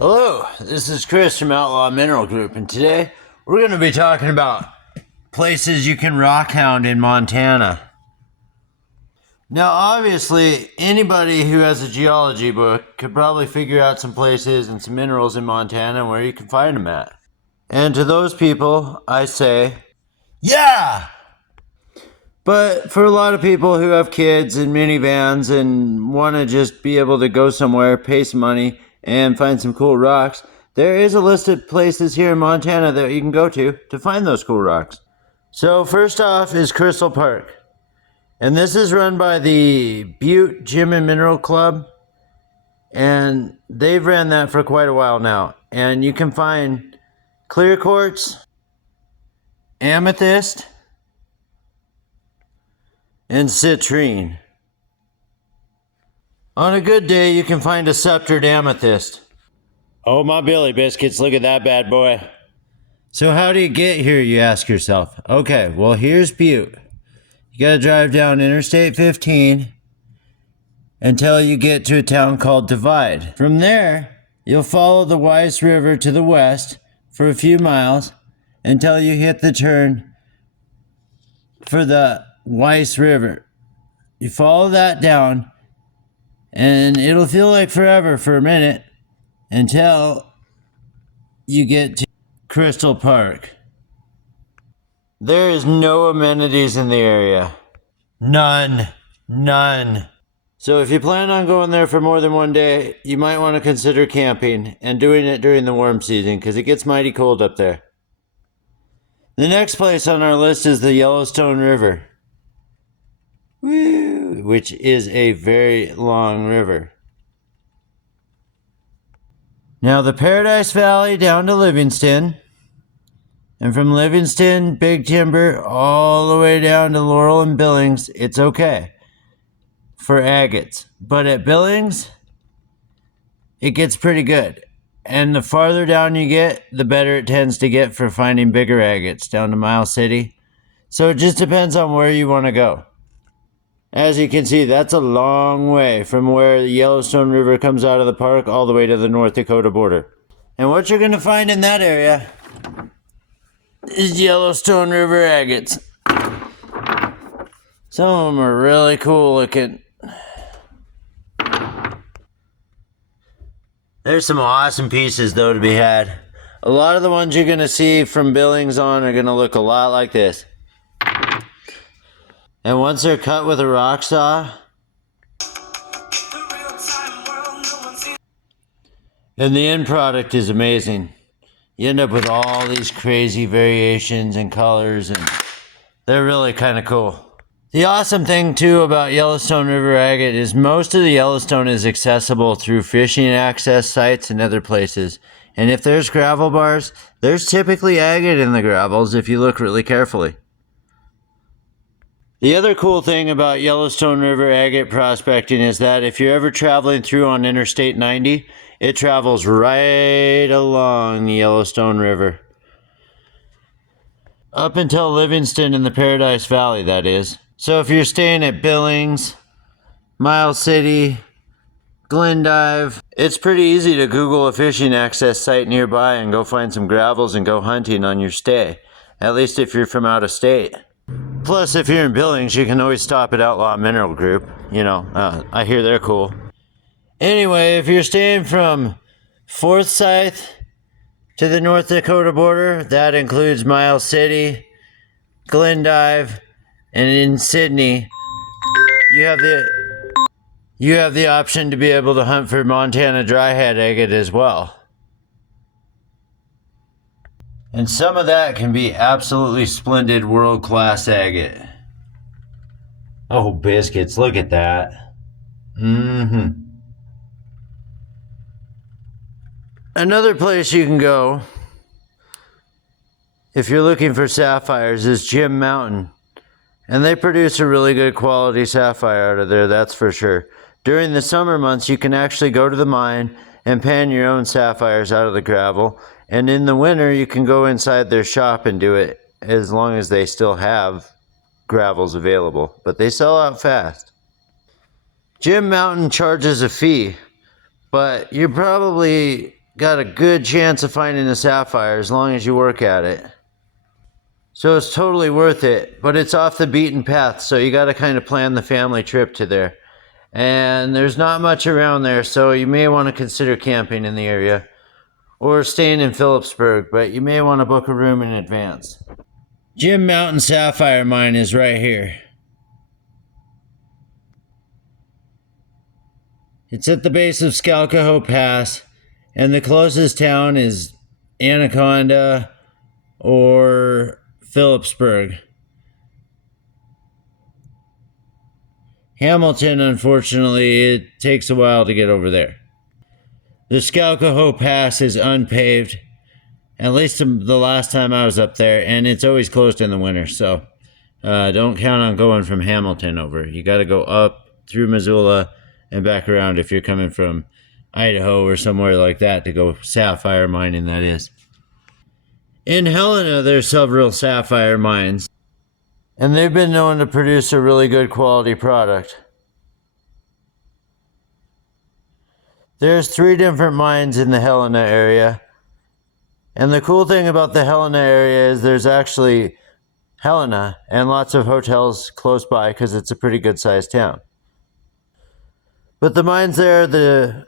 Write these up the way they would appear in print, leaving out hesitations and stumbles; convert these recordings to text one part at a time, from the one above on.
Hello, this is Chris from Outlaw Mineral Group, and today we're going to be talking about places you can rockhound in Montana. Now, obviously, anybody who has a geology book could probably figure out some places and some minerals in Montana and where you can find them at. And to those people, I say, yeah! But for a lot of people who have kids and minivans and want to just be able to go somewhere, pay some money, and find some cool rocks, there is a list of places here in Montana that you can go to find those cool rocks. So first off is Crystal Park. And this is run by the Butte Gem and Mineral Club. And they've ran that for quite a while now. And you can find clear quartz, amethyst, and citrine. On a good day, you can find a sceptered amethyst. Oh, my Billy Biscuits, look at that bad boy. So how do you get here, you ask yourself? Okay, well, here's Butte. You gotta drive down Interstate 15 until you get to a town called Divide. From there, you'll follow the Weiss River to the west for a few miles until you hit the turn for the Weiss River. You follow that down, and it'll feel like forever for a minute until you get to Crystal Park. There is no amenities in the area. None. So if you plan on going there for more than one day, you might want to consider camping and doing it during the warm season because it gets mighty cold up there. The next place on our list is the Yellowstone River. Woo, which is a very long river. Now the Paradise Valley down to Livingston, and from Livingston, Big Timber, all the way down to Laurel and Billings, it's okay for agates. But at Billings, it gets pretty good. And the farther down you get, the better it tends to get for finding bigger agates down to Miles City. So it just depends on where you want to go. As you can see, that's a long way from where the Yellowstone River comes out of the park all the way to the North Dakota border. And what you're going to find in that area is Yellowstone River agates. Some of them are really cool looking. There's some awesome pieces though to be had. A lot of the ones you're going to see from Billings on are going to look a lot like this. And once they're cut with a rock saw, and the end product is amazing. You end up with all these crazy variations and colors, and they're really kind of cool. The awesome thing too about Yellowstone River agate is most of the Yellowstone is accessible through fishing access sites and other places. And if there's gravel bars, there's typically agate in the gravels if you look really carefully. The other cool thing about Yellowstone River agate prospecting is that if you're ever traveling through on Interstate 90, it travels right along the Yellowstone River. Up until Livingston in the Paradise Valley, that is. So if you're staying at Billings, Miles City, Glendive, it's pretty easy to Google a fishing access site nearby and go find some gravels and go hunting on your stay. At least if you're from out of state. Plus, if you're in Billings, you can always stop at Outlaw Mineral Group. You know, I hear they're cool. Anyway, if you're staying from Forsyth to the North Dakota border, that includes Miles City, Glendive, and in Sydney, you have the option to be able to hunt for Montana dryhead agate as well. And some of that can be absolutely splendid world-class agate. Oh, biscuits, look at that. Another place you can go, if you're looking for sapphires, is Jim Mountain. And they produce a really good quality sapphire out of there, that's for sure. During the summer months, you can actually go to the mine and pan your own sapphires out of the gravel. And in the winter, you can go inside their shop and do it as long as they still have gravels available. But they sell out fast. Jim Mountain charges a fee, but you're probably got a good chance of finding a sapphire as long as you work at it. So it's totally worth it, but it's off the beaten path, so you got to kind of plan the family trip to there. And there's not much around there, so you may want to consider camping in the area or staying in Phillipsburg, but you may want to book a room in advance. Jim Mountain Sapphire Mine is right here. It's at the base of Skalkaho Pass, and the closest town is Anaconda or Phillipsburg. Hamilton, unfortunately, it takes a while to get over there. The Skalkaho Pass is unpaved, at least the last time I was up there, and it's always closed in the winter, so don't count on going from Hamilton over. You got to go up through Missoula and back around if you're coming from Idaho or somewhere like that to go sapphire mining, that is. In Helena, there's several sapphire mines, and they've been known to produce a really good quality product. There's 3 different mines in the Helena area, and the cool thing about the Helena area is there's actually Helena and lots of hotels close by because it's a pretty good sized town. But the mines there, the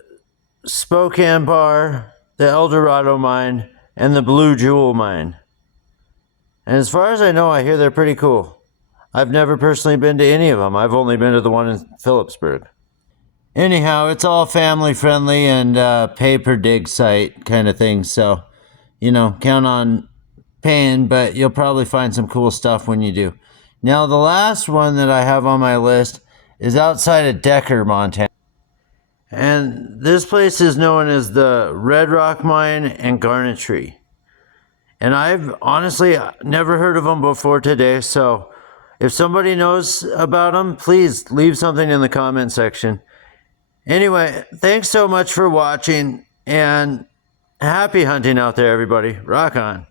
Spokane Bar, the El Dorado mine, and the Blue Jewel mine. And as far as I know, I hear they're pretty cool. I've never personally been to any of them. I've only been to the one in Phillipsburg. Anyhow, it's all family friendly and pay per dig site kind of thing. So, count on paying, but you'll probably find some cool stuff when you do. Now, the last one that I have on my list is outside of Decker, Montana. And this place is known as the Red Rock Mine and Garnetry. And I've honestly never heard of them before today, so if somebody knows about them, please leave something in the comment section. Anyway, thanks so much for watching, and happy hunting out there, everybody. Rock on.